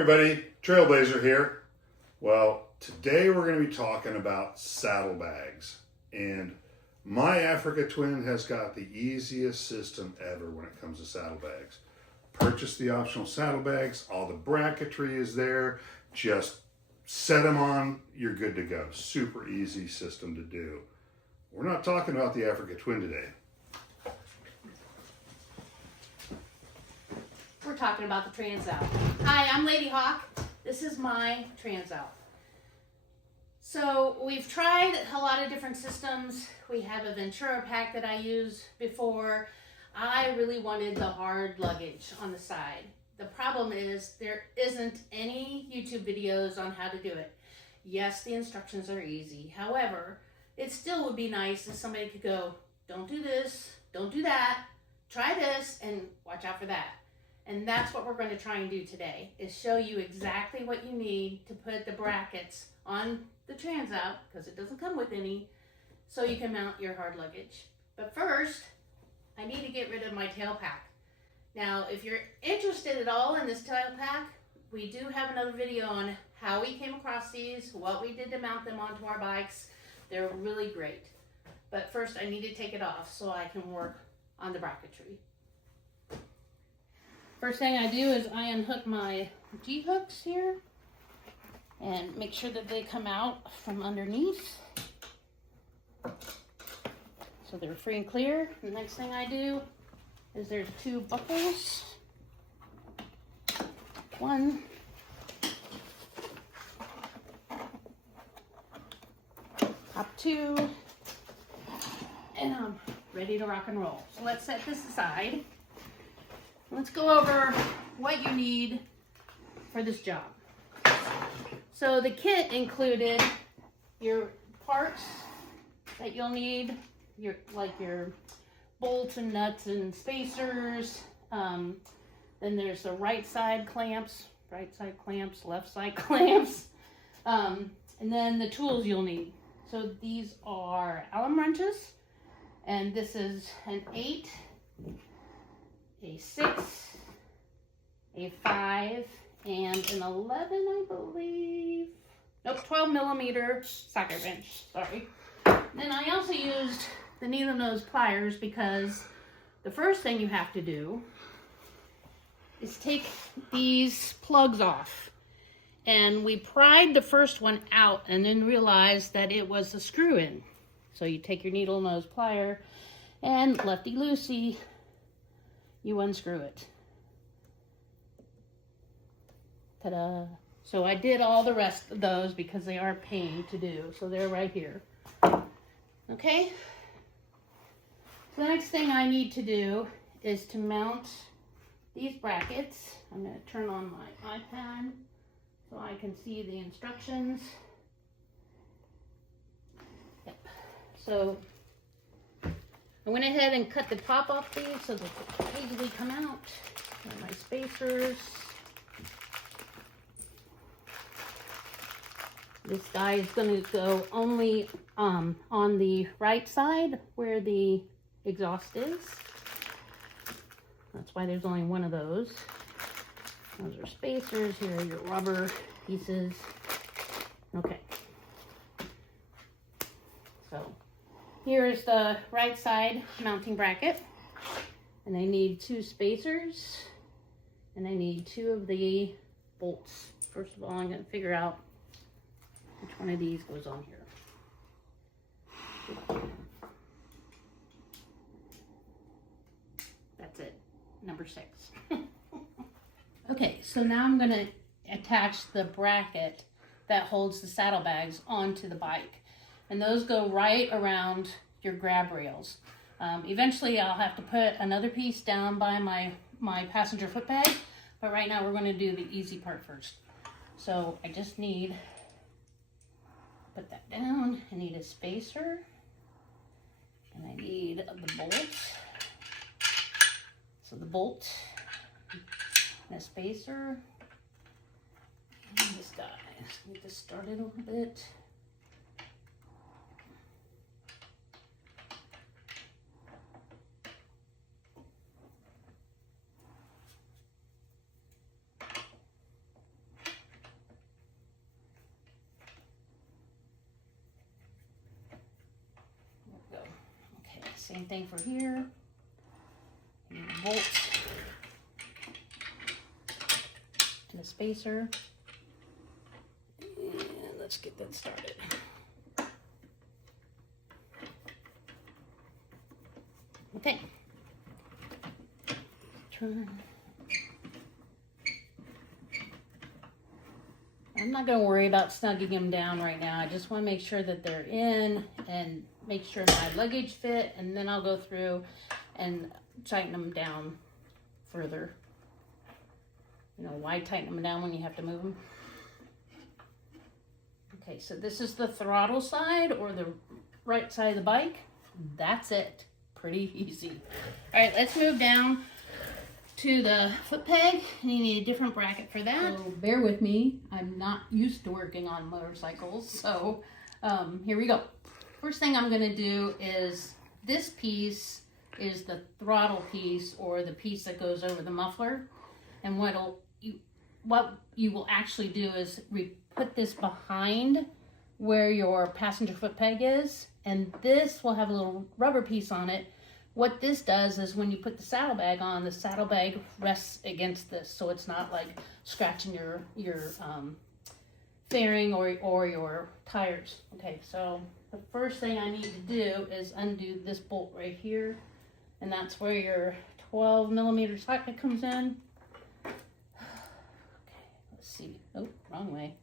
everybody, Trailblazer here. Well, today we're going to be talking about saddlebags. And my Africa Twin has got the easiest system ever when it comes to saddlebags. Purchase the optional saddlebags, all the bracketry is there, just set them on, you're good to go. Super easy system to do. We're not talking about the Africa Twin today. We're talking about the Transalp. Hi, I'm Ladyhawk. This is my Transalp. So we've tried a lot of different systems. We have a Ventura pack that I used before. I really wanted the hard luggage on the side. The problem is there isn't any YouTube videos on how to do it. Yes, the instructions are easy. However, it still would be nice if somebody could go, don't do this, don't do that, try this, and watch out for that. And that's what we're going to try and do today, is show you exactly what you need to put the brackets on the Transalp, because it doesn't come with any, so you can mount your hard luggage. But first, I need to get rid of my tail pack. Now, if you're interested at all in this tail pack, we do have another video on how we came across these, what we did to mount them onto our bikes. They're really great. But first, I need to take it off so I can work on the bracketry. First thing I do is I unhook my G-hooks here and make sure that they come out from underneath so they're free and clear. The next thing I do is there's two buckles. One. Up two. And I'm ready to rock and roll. So let's set this aside. Let's go over what you need for this job. So the kit included your parts that you'll need, your bolts and nuts and spacers. Then there's the right side clamps, left side clamps. And then the tools you'll need. So these are Allen wrenches, and this is an 8, a 6, a 5, and an 11, I believe. Nope, 12 millimeter socket wrench, sorry. Then I also used the needle nose pliers because the first thing you have to do is take these plugs off. And we pried the first one out and then realized that it was a screw in. So you take your needle nose plier and lefty-loosey, you unscrew it. Ta-da! So I did all the rest of those because they are a pain to do. So they're right here. Okay? So the next thing I need to do is to mount these brackets. I'm going to turn on my iPad so I can see the instructions. Yep. So I went ahead and cut the top off these so that they can easily come out. And my spacers. This guy is going to go only on the right side where the exhaust is. That's why there's only one of those. Those are spacers. Here are your rubber pieces. Okay. So here's the right side mounting bracket. And I need 2 spacers. And I need 2 of the bolts. First of all, I'm going to figure out which one of these goes on here. That's it. Number 6. Okay, so now I'm going to attach the bracket that holds the saddlebags onto the bike. And those go right around your grab rails. Eventually I'll have to put another piece down by my passenger foot bag, but right now we're going to do the easy part first. So I just need, put that down, I need a spacer, and I need the bolt. So the bolt, and a spacer, and this guy. I just need to start it a little bit. Same thing for here. And the bolts and the spacer. And let's get that started. Okay. Turn. I'm not going to worry about snugging them down right now. I just want to make sure that they're in and make sure my luggage fit, and then I'll go through and tighten them down further. You know, why tighten them down when you have to move them? Okay, so this is the throttle side or the right side of the bike. That's it. Pretty easy. All right, let's move down to the foot peg, and you need a different bracket for that. So bear with me. I'm not used to working on motorcycles, so here we go. First thing I'm going to do is this piece is the throttle piece, or the piece that goes over the muffler. And what you will actually do is put this behind where your passenger foot peg is, and this will have a little rubber piece on it. What this does is when you put the saddlebag on, the saddlebag rests against this, so it's not like scratching your fairing or your tires. Okay, so the first thing I need to do is undo this bolt right here, and that's where your 12mm socket comes in. Okay, let's see. Oh, wrong way.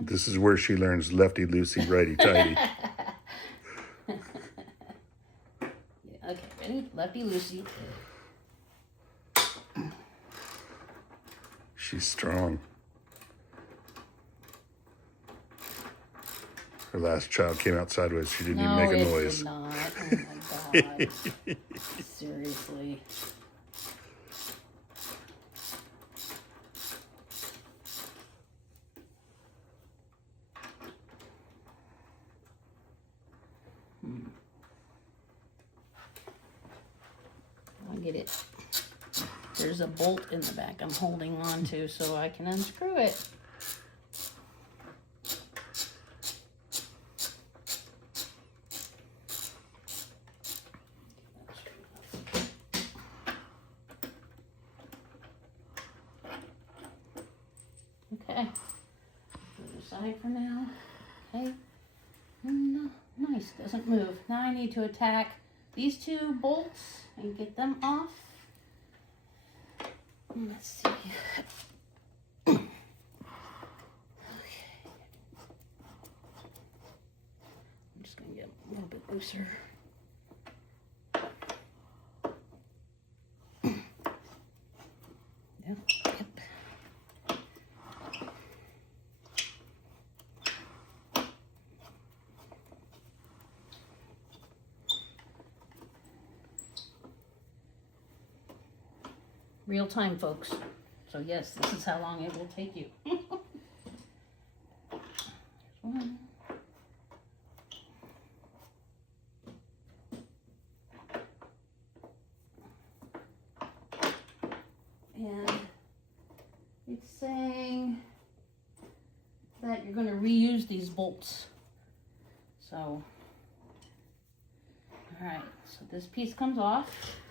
This is where she learns lefty loosey, righty tighty. Okay, ready? Lefty loosey. She's strong. Her last child came out sideways. She didn't even make a noise. No, it did not. Oh my God. Seriously. I'll get it. There's a bolt in the back I'm holding on to so I can unscrew it. Okay. Put it aside for now. Okay. Nice, doesn't move. Now I need to attack these two bolts and get them off. Let's see. Okay. I'm just going to get a little bit looser. Yep. Real time, folks. So yes, this is how long it will take you. Here's one. And it's saying that you're going to reuse these bolts. So, all right, so this piece comes off.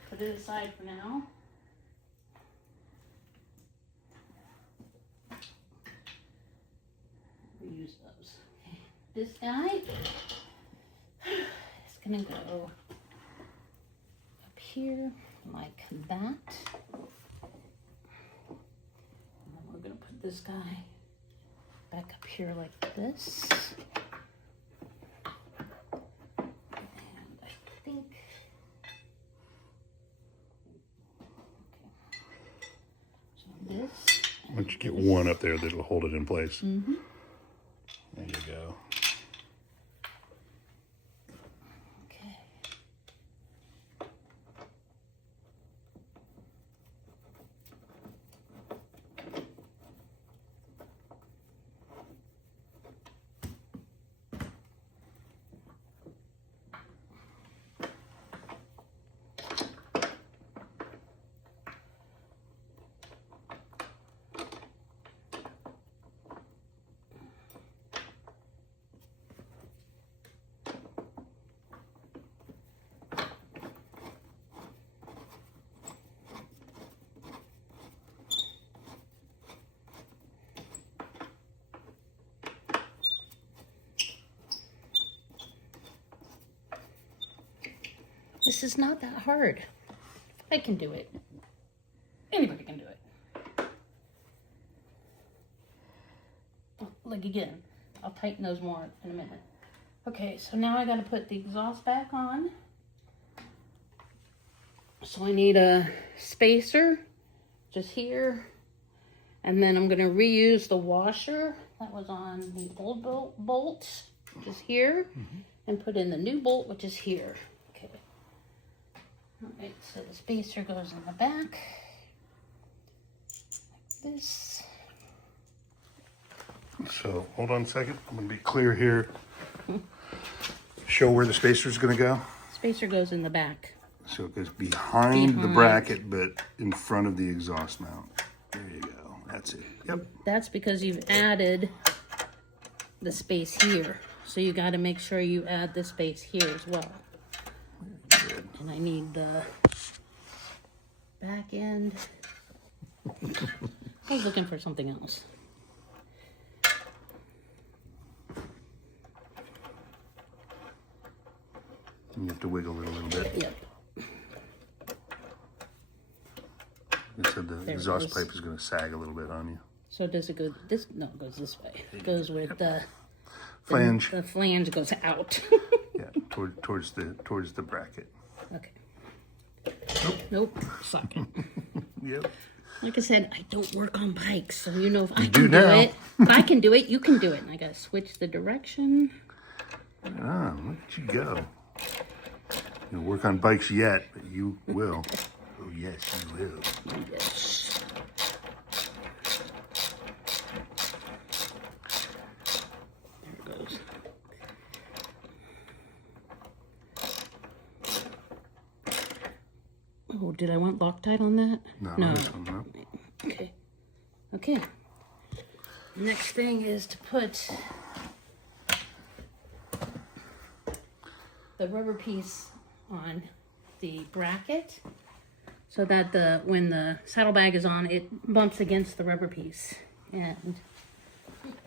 Put it aside for now. Use those. Okay. This guy is gonna go up here like that. And then we're gonna put this guy back up here like this. And I think, okay. So this. Why don't you get one up there that'll hold it in place? Mm-hmm. There you go. Okay. This is not that hard. I can do it. Anybody can do it. Oh, look again. I'll tighten those more in a minute. Okay, so now I got to put the exhaust back on. So I need a spacer just here. And then I'm going to reuse the washer that was on the old bolt, which is here, and put in the new bolt, which is here. Okay. All right, so the spacer goes in the back, like this. So hold on a second. I'm going to be clear here. Show where the spacer is going to go. Spacer goes in the back. So it goes behind the bracket, but in front of the exhaust mount. There you go. That's it. Yep. That's because you've added the space here. So you got to make sure you add the space here as well. Good. And I need the back end. I was looking for something else. You have to wiggle it a little bit. Yep. You said the exhaust pipe is going to sag a little bit on you. So does it go this? No, it goes this way. It goes with the Flange. The flange goes out. Yeah, towards the bracket. Okay. Nope. Suck it. Yep. Like I said, I don't work on bikes, so you know if I You can do do now. it, if I can do it, you can do it. And I gotta switch the direction. Ah, look at you go. You don't work on bikes yet, but you will. Oh yes, you will. Yes. There it goes. Oh, did I want Loctite on that? No. This one, no. Okay. Okay. Next thing is to put the rubber piece on the bracket so that when the saddlebag is on, it bumps against the rubber piece. And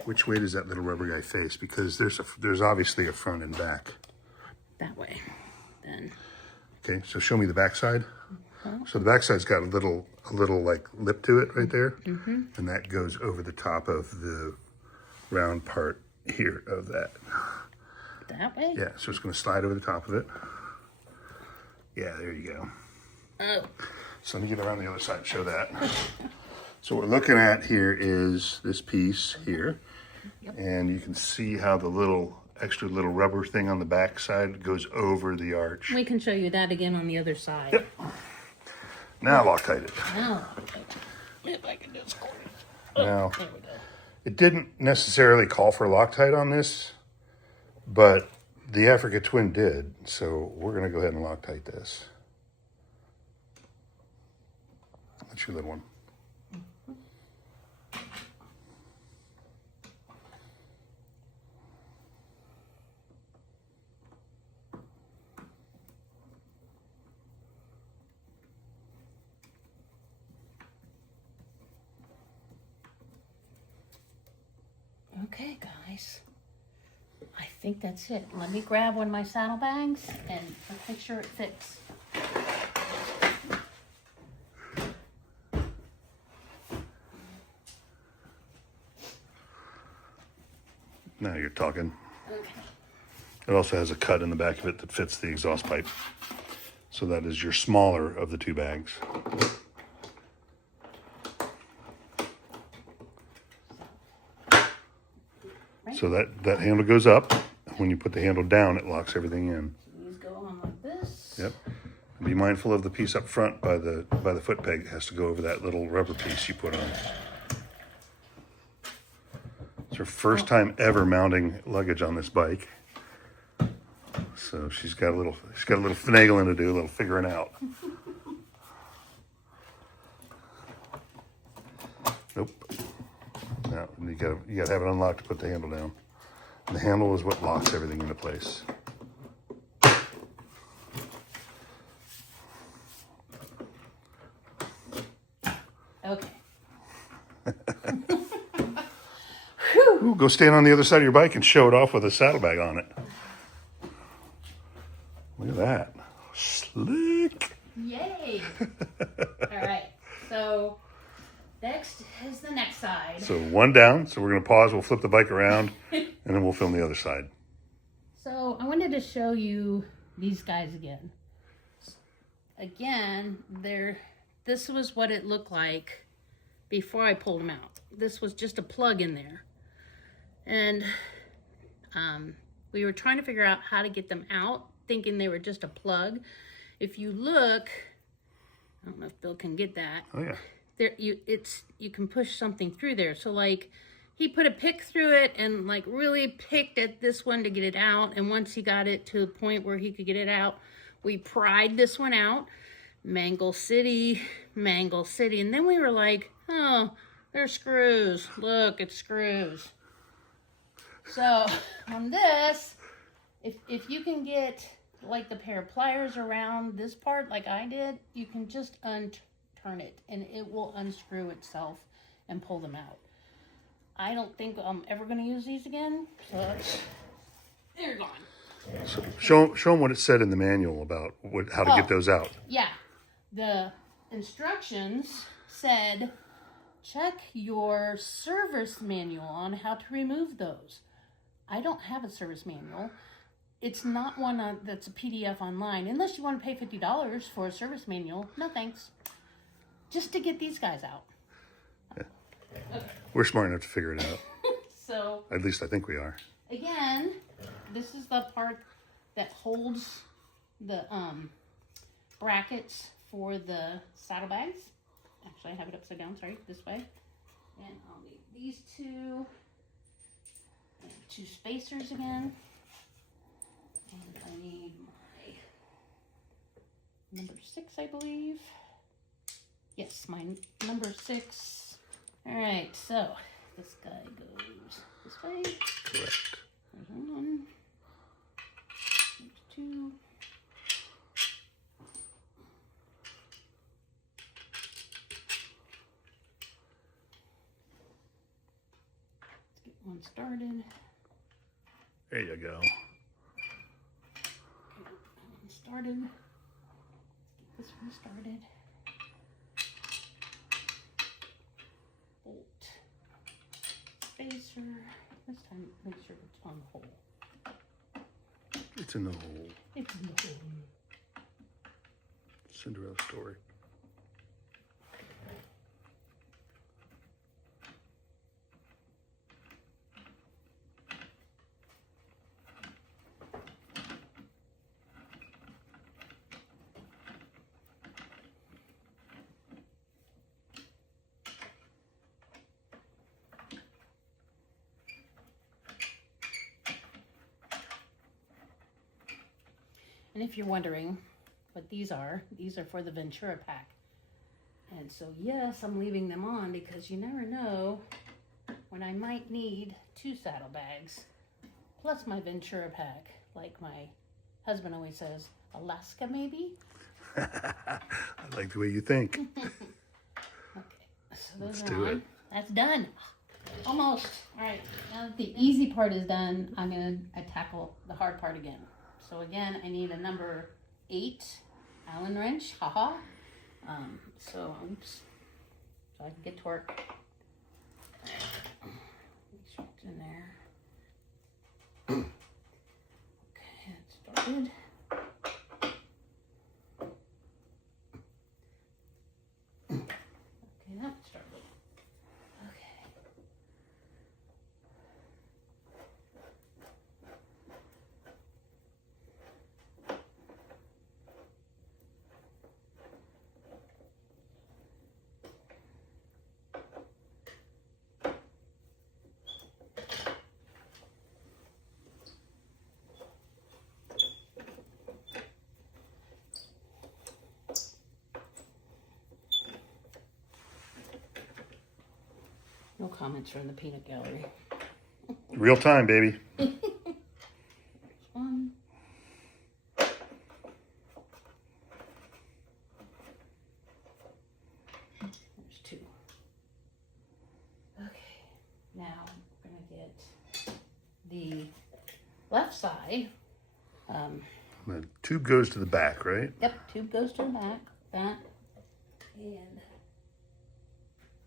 Which way does that little rubber guy face? Because there's obviously a front and back. that way, then. Okay, so show me the back side. So the back side's got a little like lip to it right there, and that goes over the top of the round part here of that. That way? Yeah, so it's going to slide over the top of it. Yeah, there you go. Oh. So let me get around the other side and show that. So what we're looking at here is this piece here, and you can see how the extra little rubber thing on the back side goes over the arch. We can show you that again on the other side. Yep. Now Loctite it. Now, if I can just score it. Now, There we go. it didn't necessarily call for Loctite on this, but the Africa Twin did, so we're going to go ahead and Loctite this. That's your little one. Okay, guys. I think that's it. Let me grab one of my saddlebags and make sure it fits. Now you're talking. Okay. It also has a cut in the back of it that fits the exhaust pipe. So that is your smaller of the two bags. So that handle goes up. When you put the handle down, it locks everything in. These go on like this. Yep. Be mindful of the piece up front by the foot peg. It has to go over that little rubber piece you put on. It's her first time ever mounting luggage on this bike. So she's got a little finagling to do, a little figuring out. Nope. No, you gotta have it unlocked to put the handle down. And the handle is what locks everything into place. Okay. Ooh, go stand on the other side of your bike and show it off with a saddlebag on it. Look at that. Slick. Yay! All right, so next is the next side. So one down. So we're going to pause. We'll flip the bike around, and then we'll film the other side. So I wanted to show you these guys again. Again, this was what it looked like before I pulled them out. This was just a plug in there. And we were trying to figure out how to get them out, thinking they were just a plug. If you look, I don't know if Bill can get that. Oh yeah. There, you can push something through there. So like, he put a pick through it and like really picked at this one to get it out. And once he got it to the point where he could get it out, we pried this one out. Mangle City. And then we were like, oh, there's screws. Look, it's screws. So on this, if you can get like the pair of pliers around this part like I did, you can just turn it and it will unscrew itself and pull them out. I don't think I'm ever going to use these again, so they're gone. So show them what it said in the manual about how to get those out. Yeah, the instructions said check your service manual on how to remove those. I don't have a service manual. It's not one that's a PDF online. Unless you want to pay $50 for a service manual. No thanks. Just to get these guys out. Yeah. Okay. We're smart enough to figure it out. So, at least I think we are. Again, this is the part that holds the brackets for the saddlebags. Actually, I have it upside down. Sorry, this way. And I'll need these two. And 2 spacers again. And I need my number 6, I believe. Yes, my number 6. All right, so this guy goes this way. Correct. There's 1. There's 2. Let's get one started. There you go. Started. Get this one started. Bolt. Spacer. This time, make sure it's on the hole. It's in the hole. It's in the hole. Cinderella story. And if you're wondering what these are for the Ventura pack. And so yes, I'm leaving them on because you never know when I might need 2 saddlebags plus my Ventura pack. Like my husband always says, Alaska maybe? I like the way you think. Okay, so those Let's are do on. it. That's done. Almost. All right, now that the easy part is done, I'm going to tackle the hard part again. So again, I need a number 8 Allen wrench, haha. So I can get to work. Make sure it's in there. Okay, it started. Okay, that started. Okay. No comments from the peanut gallery. Real time, baby. There's 1. There's 2. Okay, now we're gonna get the left side. I'm gonna tube goes to the back, right? Yep, tube goes to the back. That. And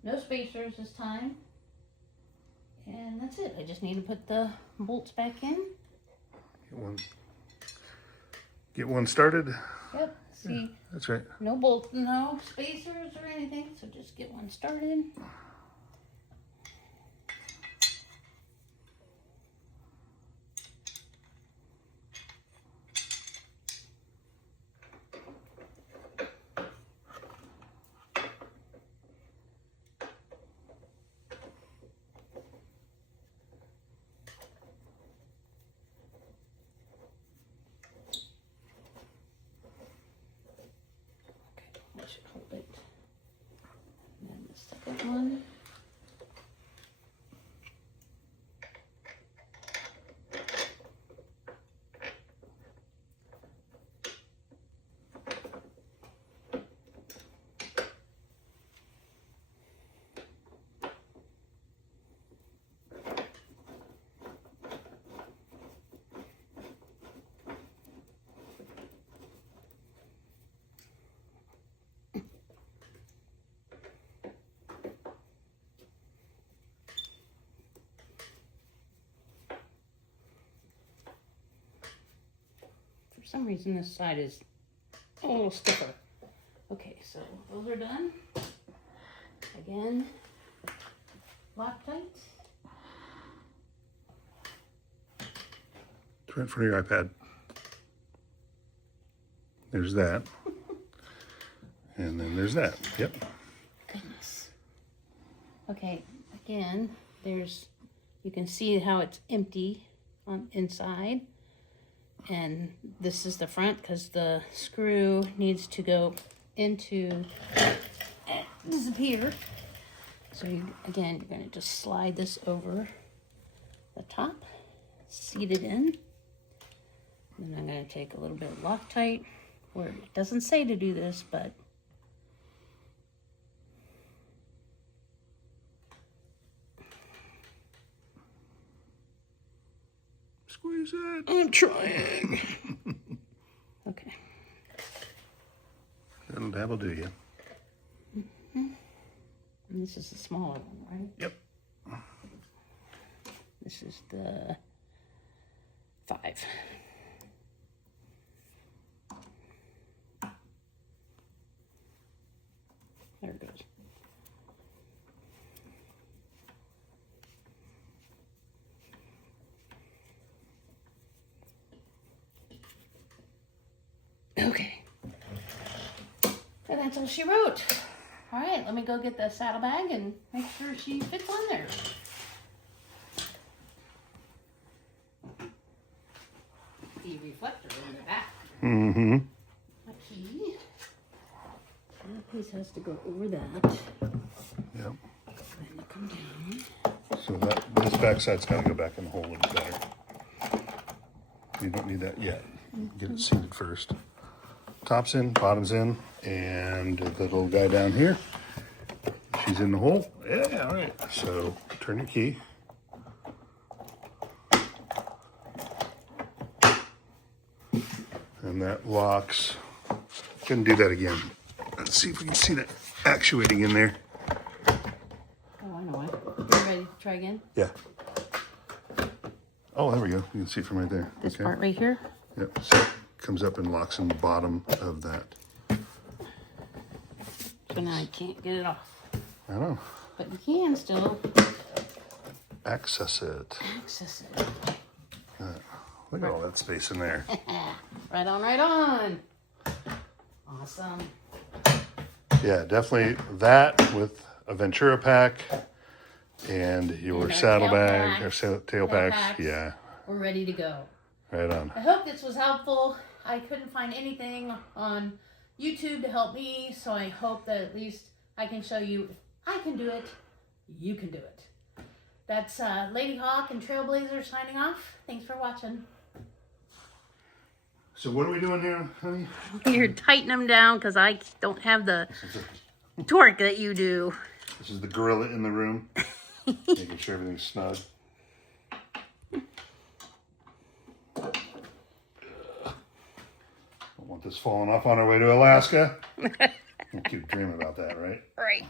no spacers this time. And that's it. I just need to put the bolts back in. Get one started. Yep. See, Yeah, that's right. no bolts, no spacers or anything. So just get one started. I should hold it. And then the second one. For some reason this side is a little stiffer. Okay, so those are done. Again, Loctite. It's right in front of your iPad. There's that. And then there's that. Yep. Goodness. Okay, again, you can see how it's empty on inside. And this is the front because the screw needs to go into disappear. So again, you're going to just slide this over the top, seat it in. And I'm going to take a little bit of Loctite, where it doesn't say to do this, but Squeeze it. I'm trying. Okay. That'll do you. And this is the smaller one, right? Yep. This is the 5. There it goes. Okay. And that's all she wrote. All right, let me go get the saddlebag and make sure she fits on there. The reflector in the back. Mm-hmm. A key. That piece has to go over that. Yep. Then you come down. So this back side's got to go back in the hole a little better. You don't need that yet. Get it seated first. Top's in, bottom's in, and the little guy down here, she's in the hole. Yeah, all right. So turn your key. And that locks. Gonna do that again. Let's see if we can see that actuating in there. Oh, I know it. You ready to try again? Yeah. Oh, there we go. You can see from right there. This part right here? Yep. So it comes up and locks in the bottom of that. So now I can't get it off. I know. But you can still Access it. access it. Look at all that space in there. Right on, right on. Awesome. Yeah, definitely that with a Ventura pack and your And our saddlebag tail or tail Tail packs. packs. Yeah, We're ready to go. right on. I hope this was helpful. I couldn't find anything on YouTube to help me, so I hope that at least I can show you if I can do it, you can do it. That's Ladyhawk and Trailblazer signing off. Thanks for watching. So what are we doing here, honey? You're tightening them down because I don't have the torque that you do. This is the gorilla in the room, making sure everything's snug. Want this falling off on our way to Alaska? We'll keep dreaming about that, right? Right.